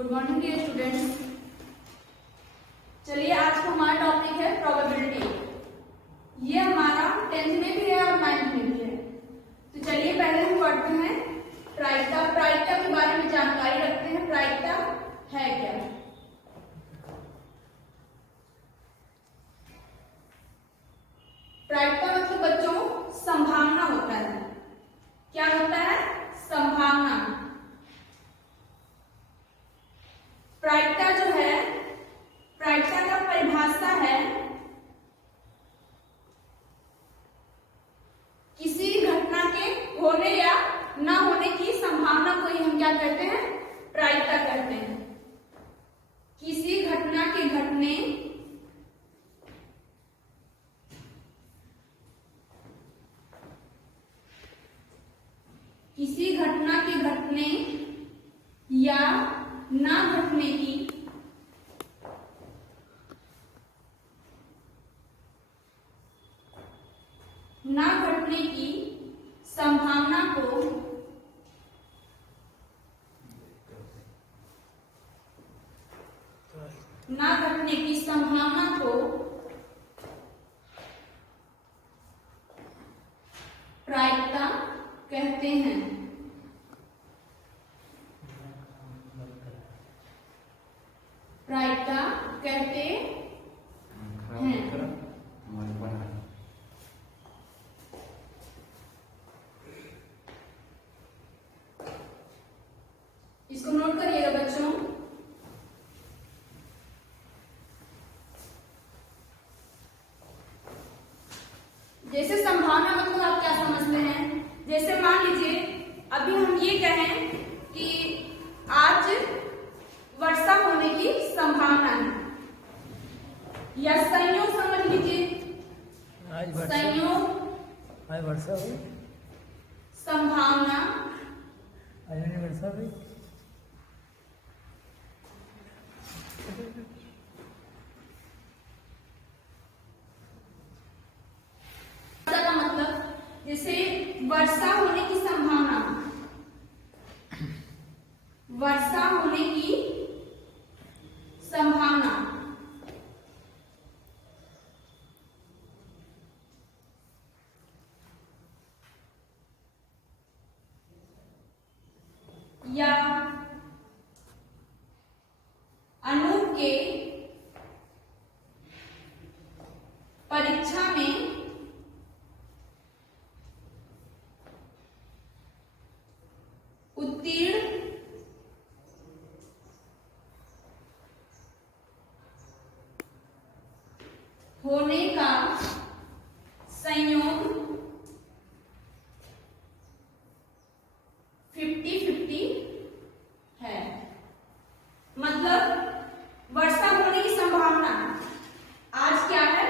Good morning dear students. चलिए आज का हमारा टॉपिक है प्रोबेबिलिटी। ये हमारा 10th में भी है और 9th में भी है। तो चलिए पहले हम पढ़ते हैं प्रायिकता। प्रायिकता के बारे में जानकारी रखते हैं। प्रायिकता है क्या? प्रायिकता मतलब बच्चों संभावना होता है। क्या होता है? संभावना। प्रायिकता जो है, प्रायिकता का परिभाषा है किसी घटना के होने या ना होने की संभावना को ही हम क्या कहते हैं? प्रायिकता कहते हैं। किसी घटना के घटने या ना घटने की संभावना को प्रायिकता कहते हैं। प्रायिकता कहते हैं। इसको नोट करिएगा बच्चों। जैसे संभावना मतलब आप क्या समझते हैं? जैसे मान लीजिए अभी हम ये कहें कि आज वर्षा होने की संभावना है, या संयोग समझ लीजिए। संयोग आज वर्षा हुई, संभावना आज वर्षा हुई। का मतलब जैसे वर्षा होने की संभावना, वर्षा होने की संभावना या अनूप के परीक्षा में उत्तीर्ण होने का संयोग 50-50 है। मतलब वर्षा होने की संभावना, आज क्या है?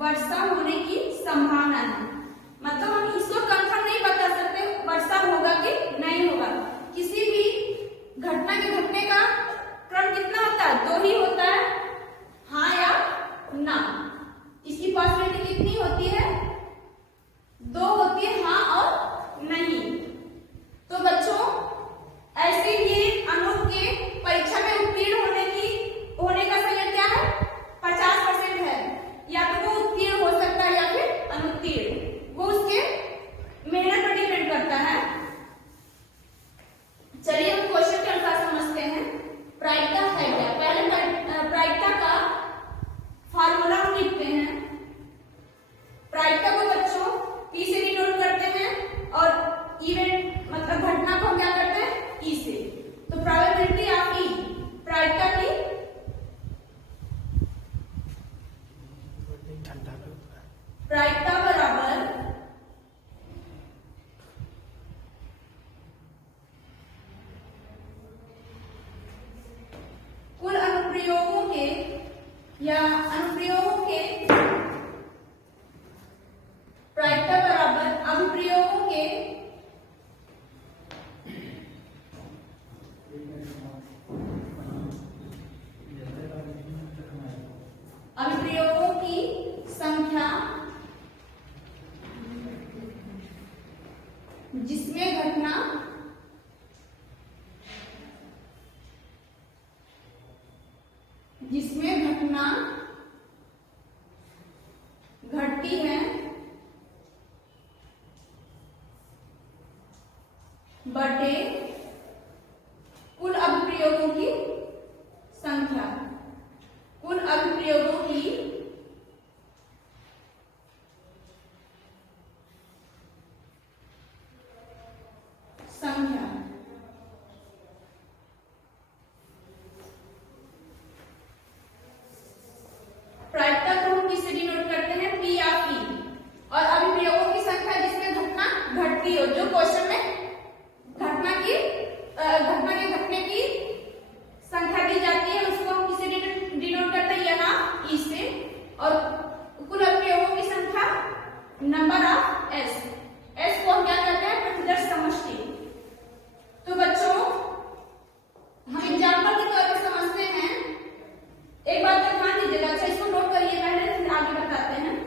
वर्षा होने की संभावना है। मतलब हम इसको कंफर्म नहीं बता सकते वर्षा होगा कि नहीं होगा। किसी भी घटना के घटने का क्रम कितना होता है? 2 ही होता है, हाँ या ना। इसकी पॉसिबिलिटी कितनी होती है? 2 होती है, हाँ और नहीं। तो बच्चों ऐसे ही अनूप के परीक्षा में उत्तीर्ण होने का संयोग क्या है? 50% है। या तो वो उत्तीर्ण हो सकता है या फिर अनुत्तीर्ण, वो उसके मेहनत पर डिपेंड करता है। चलिए हम क्वेश्चन के अनुसार समझते हैं प्रायिकता है क्या। पहले प्रायिकता का फार्मूला हम लिखते हैं। प्रायिकता को बच्चों P से डिनोट करते हैं और इवेंट मतलब घटना को हम क्या करते हैं? E से। तो प्रोबेबिलिटी ऑफ E, प्रायिकता की प्रायिकता बराबर कुल अनुप्रयोगों के या अनुप्रयोगों के प्रायिकता बराबर अनुप्रयोगों के की संख्या जिसमें घटना जिसमें घटना घटती है बटे कुल अनुप्रयोगों की संख्या, कुल अनुप्रयोगों की संख्या। प्रायिकता को हम किससे डिनोट करते हैं? पी या पी। और अनुप्रयोगों की संख्या जिसमें घटना घटती हो, जो क्वेश्चन में घटना के घटने की संख्या दी जाती है, उसको हम किससे डिनोट करते हैं? यहाँ ई से। और कुल अनुप्रयोगों की संख्या नंबर ऑफ एस। एस को हम क्या कहते हैं? प्रतिदर्श समष्टि। तो बच्चों हम एग्जाम्पल के तौर पर समझते हैं। एक बात का ध्यान दीजिएगा, अच्छा इसको नोट करिए पहले, फिर आगे बताते हैं।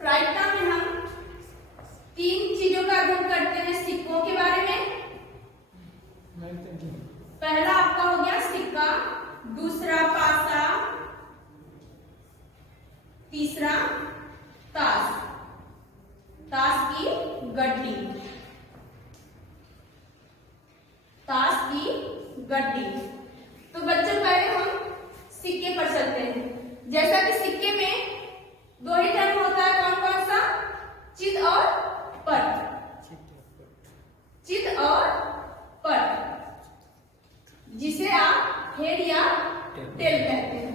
प्रायिकता में हम तीन चीजों का अध्ययन करते हैं। सिक्कों के बारे में, पहला आपका हो गया सिक्का, दूसरा पासा, तीसरा ताश, ताश की गड्डी, ताश की गड्डी। तो बच्चों पहले हम सिक्के पर चलते हैं। जैसा कि सिक्के में दो ही टर्म होता है, कौन कौन सा? चित और पट। चित और पट, जिसे आप हेड या टेल कहते हैं।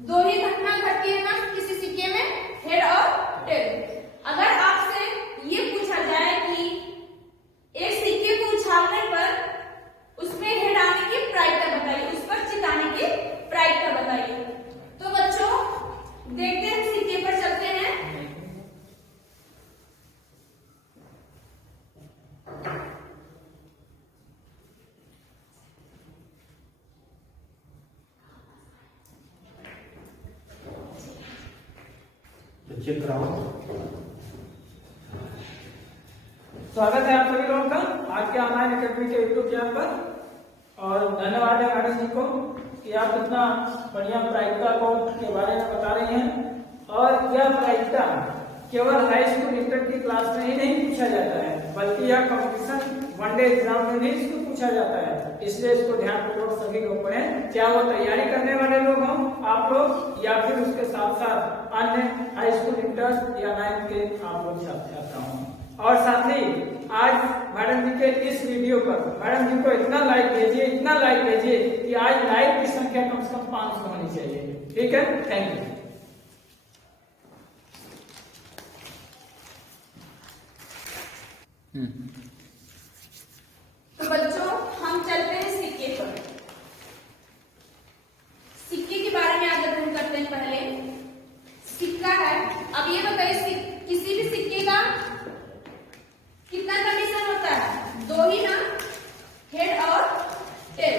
दो ही घटना घटती है ना किसी सिक्के में, हेड और टेल। अगर आपसे ये पूछा जाए कि एक सिक्के को उछालने पर उसमें हेड आने की प्रायिकता बताइए, उस पर चित आने की प्रायिकता बताइए, तो बच्चों देखते हैं, सिक्के पर चलते हैं। चेक कराओ। स्वागत है आप सभी लोगों का आज के ऑनलाइन एकेडमी के यूट्यूब चैनल पर। और धन्यवाद है मैडम जी को कि आप इतना बढ़िया प्रायिकता को के बारे में बता रही हैं। और यह प्रायिकता केवल हाई स्कूल इंटर की क्लास में ही नहीं पूछा जाता है, बल्कि यह कंपटीशन वनडे एग्जाम में भी इसको पूछा जाता है। इसलिए इसको ध्यानपूर्वक सभी लोग पढ़ें, चाहे वो तैयारी करने वाले लोग हों आप लोग, या फिर उसके साथ साथ अन्य हाई स्कूल इंटर या 9th के आप लोग छात्र हों। और साथ ही आज मैडम जी के इस वीडियो पर मैडम जी को इतना लाइक भेजिए, इतना लाइक भेजिए कि आज लाइक की संख्या कम से कम 500 होनी चाहिए। ठीक है, थैंक यू। तो बच्चों हम चलते हैं सिक्के पर। सिक्के के बारे में आज अध्ययन करते हैं। पहले सिक्का है। अब ये बताइए किसी भी सिक्के का कितना कंडीशन होता है? दो ही ना, हेड और टेल।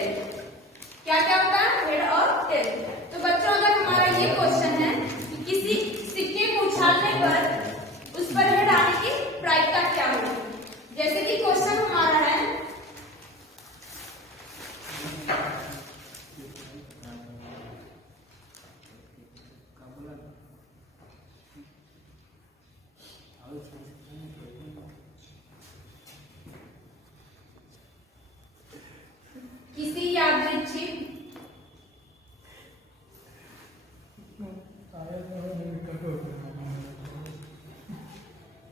क्या क्या होता है? हेड और टेल। तो बच्चों अगर हमारा ये क्वेश्चन है कि किसी सिक्के को उछालने पर उस पर हेड आने की प्रायिकता क्या होगी, जैसे कि क्वेश्चन हमारा है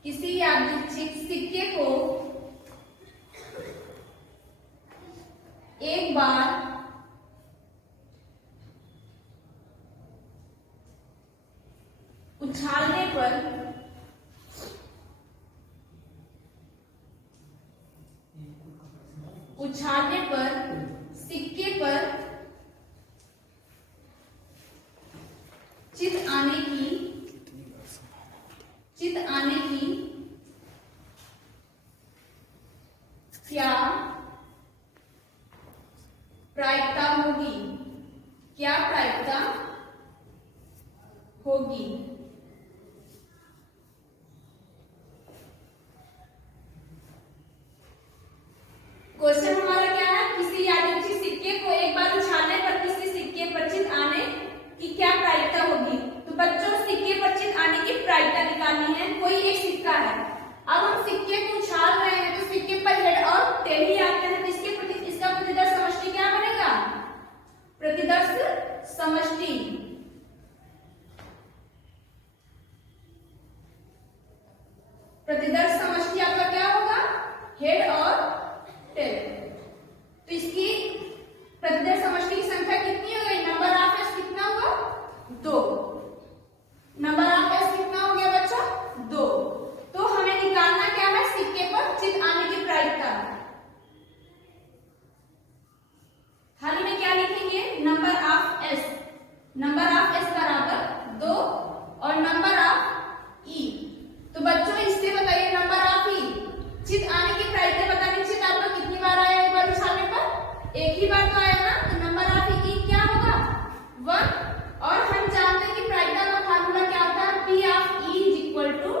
किसी यादृच्छिक सिक्के को एक बार उछालने पर सिक्के पर चित आने की प्रतिदर्श समष्टि आपका क्या होगा? हेड और टेल। तो इसकी प्रतिदर्श समष्टि की संख्या कितनी हो गई? नंबर ऑफ एस कितना हुआ? 2। नंबर ऑफ एस कितना हो गया बच्चा? 2। तो हमें निकालना क्या है? सिक्के पर चिन्ह आने की प्रायिकता। थाली में क्या लिखेंगे? Number of S. Number of S बराबर 2 और नंबर ऑफ ई। तो बच्चों इससे बताइए नंबर ऑफ ई चित आने की प्रायिकता बताने। चित आप लोग कितनी बार आया? एक बार उछालने पर एक ही बार तो आया ना। तो नंबर ऑफ ई क्या होगा? 1। और हम जानते हैं कि प्रायिकता का फार्मूला क्या होता है? P of E is equal to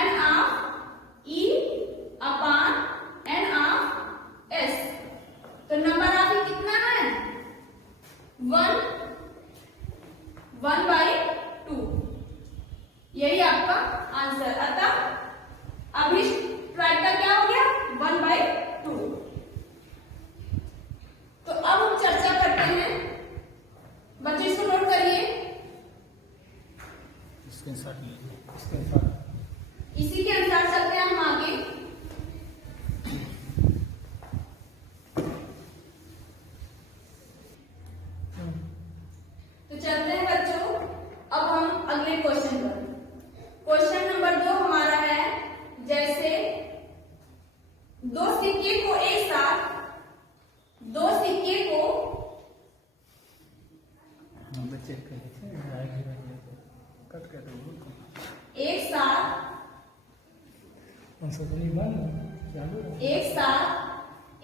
N of E upon N of S. तो नंबर ऑफ ई कितना है? 1/2। यही आपका आंसर। अतः अभिष्ट प्रायिकता क्या हो गया? 1/2। तो अब हम चर्चा करते हैं। बच्चों इसको नोट करिए। स्क्रीनशॉट लीजिए, स्क्रीनशॉट। इसी के अनुसार चलते हैं हम आगे। तो चलते हैं बच्चों अब हम अगले क्वेश्चन पर। क्वेश्चन नंबर 2 हमारा है, जैसे दो सिक्के को एक साथ चेक कर लीजिए, कट कर दो। एक साथ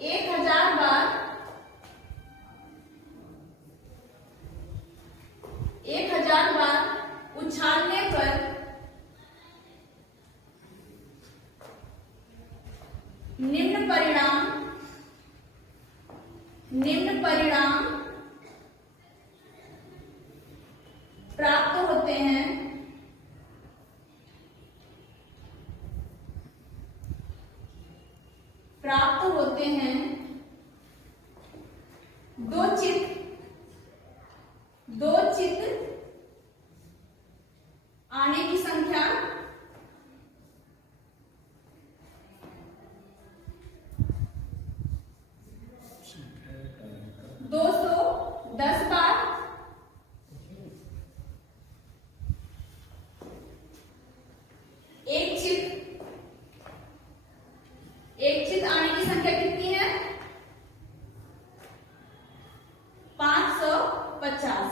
1000 बार 1000 बार उछालने पर निम्न परिणाम प्राप्त होते हैं। दो चित्त आने की संख्या 210 बार। एक चित्त आने की संख्या कितनी है? 550।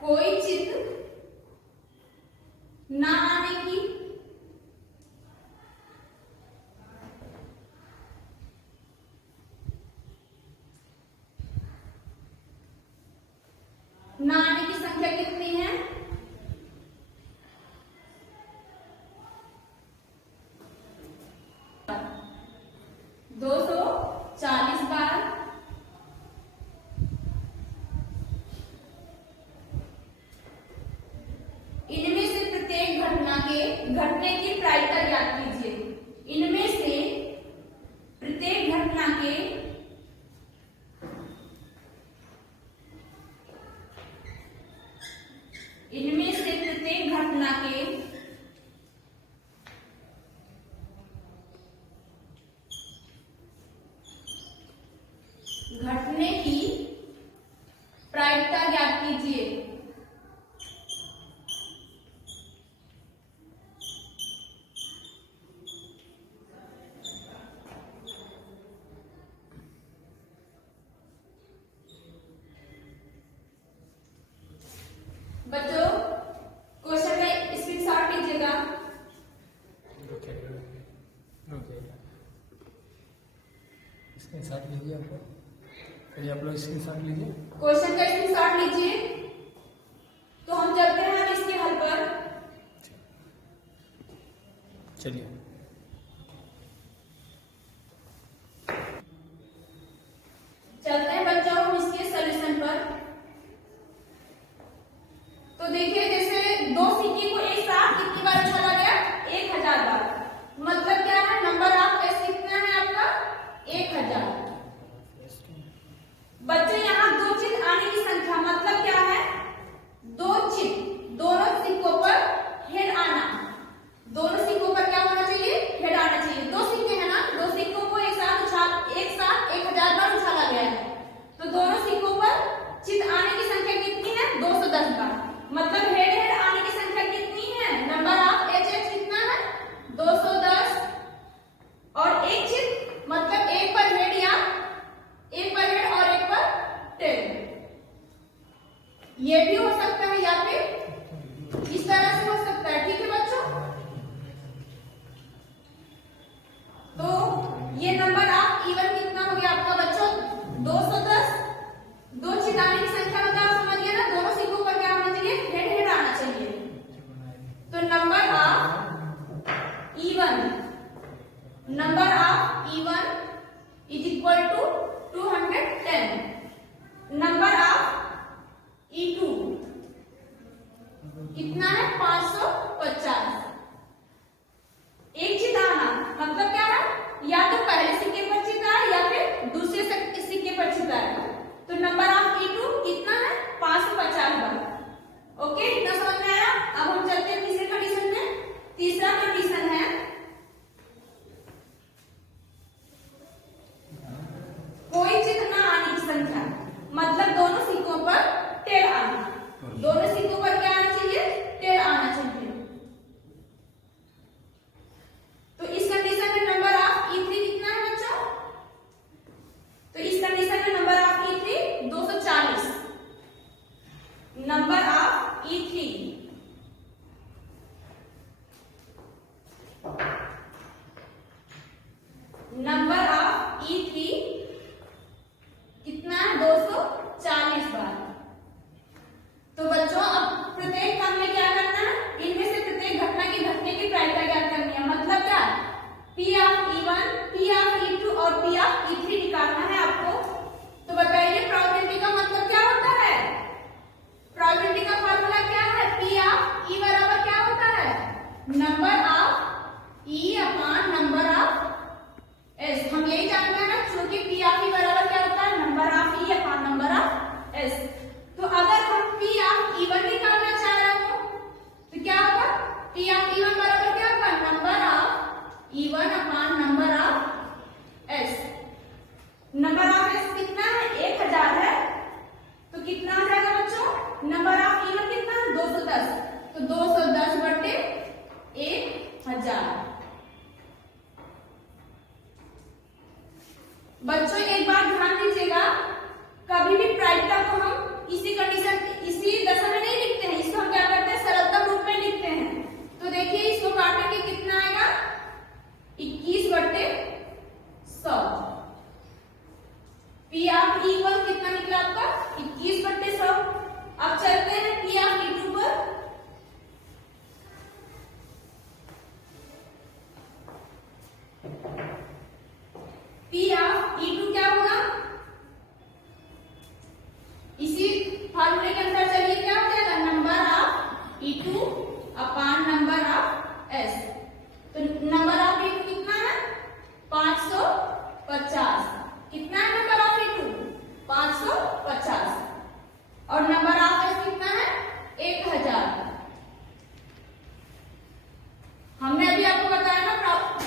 कोई चित्त ना आने की 240 बार। इनमें से प्रत्येक घटने की प्रायिकता ज्ञात कीजिए। इनमें से प्रत्येक घटना के घटने की प्रायिकता ज्ञात कीजिए। बच्चों क्वेश्चन का स्क्रीनशॉट लीजिएगा। स्क्रीनशॉट लीजिए, आप लोग स्क्रीनशॉट लीजिए। क्वेश्चन का स्क्रीनशॉट लीजिए। तो हम चलते हैं अब इसके हल पर। चलिए, चलते हैं बच्चों हम इसके सॉल्यूशन पर। तो देखिए जैसे दो सिक्के को एक साथ कितनी बार उछाला गया? 1000 बार। मतलब क्या है? नंबर ऑफ एस कितना है आपका? 1000। बच्चे यहाँ दो चित्त आने की संख्या मतलब क्या है? दो चित्त ये भी हो सकता है या फिर इस तरह से हो सकता है। ठीक है बच्चों, तो ये नंबर ऑफ इवन कितना हो गया आपका बच्चों 210। दो चिताने की संख्या बताओ, समझ गए ना, दोनों सिक्कों पर क्या होना चाहिए, हेड हेड आना चाहिए। तो number of even is equal to 210। Number of E2 कितना है 550। एक चिताना मतलब क्या है, या तो पहले सिक्के पर चिता है या फिर दूसरे सिक्के पर चिता है। तो नंबर ऑफ E2 कितना है 550 बार। ओके, इतना समझ में आया। अब हम चलते हैं तीसरे कंडीशन में। तीसरा कंडीशन है कोई चिन्ह ना आने की संख्या, मतलब दोनों सिक्कों पर टेढ़ आना। दोनों सिक्कों पर क्या आना चाहिए, टेढ़ आना चाहिए। तो इस कंडीशन में नंबर ऑफ E3 कितना है बच्चों, तो इस कंडीशन में number of E3 240। Number of E3 कितना है 240 बार। तो बच्चों अब प्रत्येक काम में क्या करना है, इनमें से प्रत्येक घटना की घटने की प्रायिकता ज्ञात करनी है। मतलब क्या, P of E1, P of E2 और P ऑफ E3 निकालना है आपको। तो बताइए प्रोबेबिलिटी का मतलब क्या होता है। प्रोबेबिलिटी का फॉर्मूला क्या है, P ऑफ E बराबर क्या होता है, number of E upon number of S। हम यही जानते हैं ना, क्योंकि P ऑफ E बराबर क्या होता है, number of E upon number of S। तो अगर हम P ऑफ E1 निकालना चाह रहे हो तो क्या होगा, P ऑफ E1 बराबर क्या होगा, number of E1 upon number of S। Number of S कितना है 1000 है, तो कितना आ जाएगा बच्चों, नंबर ऑफ E1 कितना है 210, तो 210 बटे 1000। बच्चों एक बात ध्यान दीजिएगा, कभी भी प्रायिकता को हम इसी कंडीशन इसी दशा में नहीं लिखते हैं, इसको हम क्या करते हैं सरलतम रूप में लिखते हैं। तो देखिए इसको काटेंगे कितना आएगा 21 बटे 100। P ऑफ E1 कितना निकला आपका 21 बटे 100। अब चलते हैं P ऑफ E2 पर। P ऑफ E2 क्या होगा, इसी फॉर्मूले के अंदर चलिए क्या हो जाएगा, number of E2 upon number of S। तो नंबर ऑफ E2 कितना है 550। कितना है नंबर ऑफ E2 550 और नंबर ऑफ S कितना है 1000। हमने अभी आपको बताया ना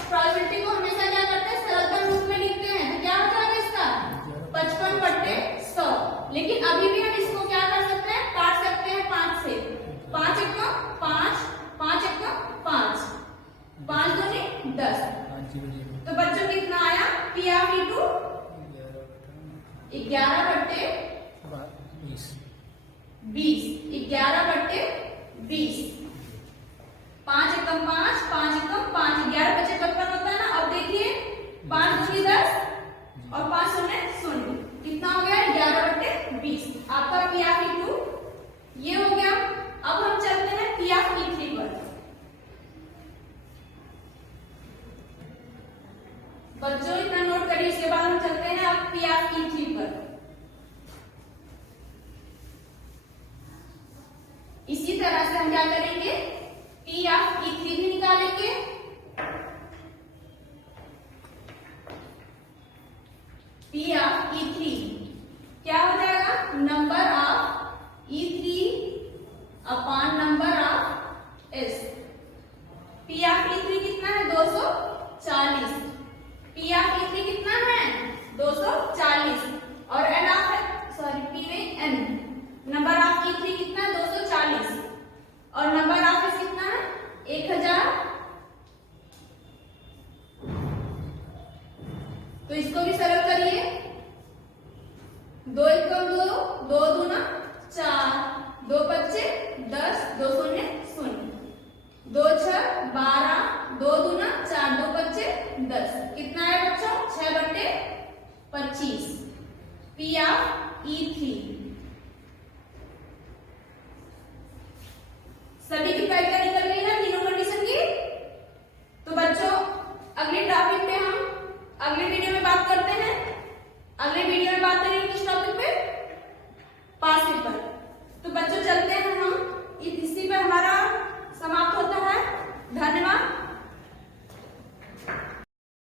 प्रोबेबिलिटी को हमेशा क्या करते हैं सरलतम रूप में लिखते हैं। तो क्या हो जाएगा इसका 55 बटे 100। लेकिन अभी भी हम इसको क्या कर सकते हैं, काट सकते हैं 5 से। 5 एकम 5, 5 एकम 5, 5 दूनी 10। तो बच्चों कितना आया P ऑफ E2 11 बटे 20। 11 बटे 20। 5 एकम 5, 5 एकम 5, 11 बचे 55 होता है ना। अब देखिए 5 दूनी 10 और 5 शून्य शून्य, कितना हो गया 11 बटे 20। आपका P ऑफ E2 ये हो गया। अब हम चलते हैं P ऑफ E3 पर। बच्चों इतना नोट करिए, इसके बाद हम चलते हैं अब P ऑफ E3 पर। इसी तरह से हम क्या करेंगे, P ऑफ E3 भी निकालेंगे। P ऑफ E3 क्या हो जाएगा, number of E3 upon number of S। P of E3 कितना है 240। P ऑफ E3 कितना है 240 और N ऑफ P नहीं N, नंबर ऑफ E3 कितना है 240 और नंबर ऑफ S कितना है 1000। तो इसको भी सरल करिए, 2 एकम 2, 2 दूना 4, 2 पच्चे 10, 2 शून्य शून्य, 2 6 12, 2 दूना 4, 2 पच्चे 10। कितना है बच्चों? 6/25। P of E3। सभी की प्रायिकता निकल गई ना तीनों कंडीशन की। तो बच्चों अगले टॉपिक पे हम अगले वीडियो में बात करते हैं। अगले वीडियो में बात करेंगे किस टॉपिक पे?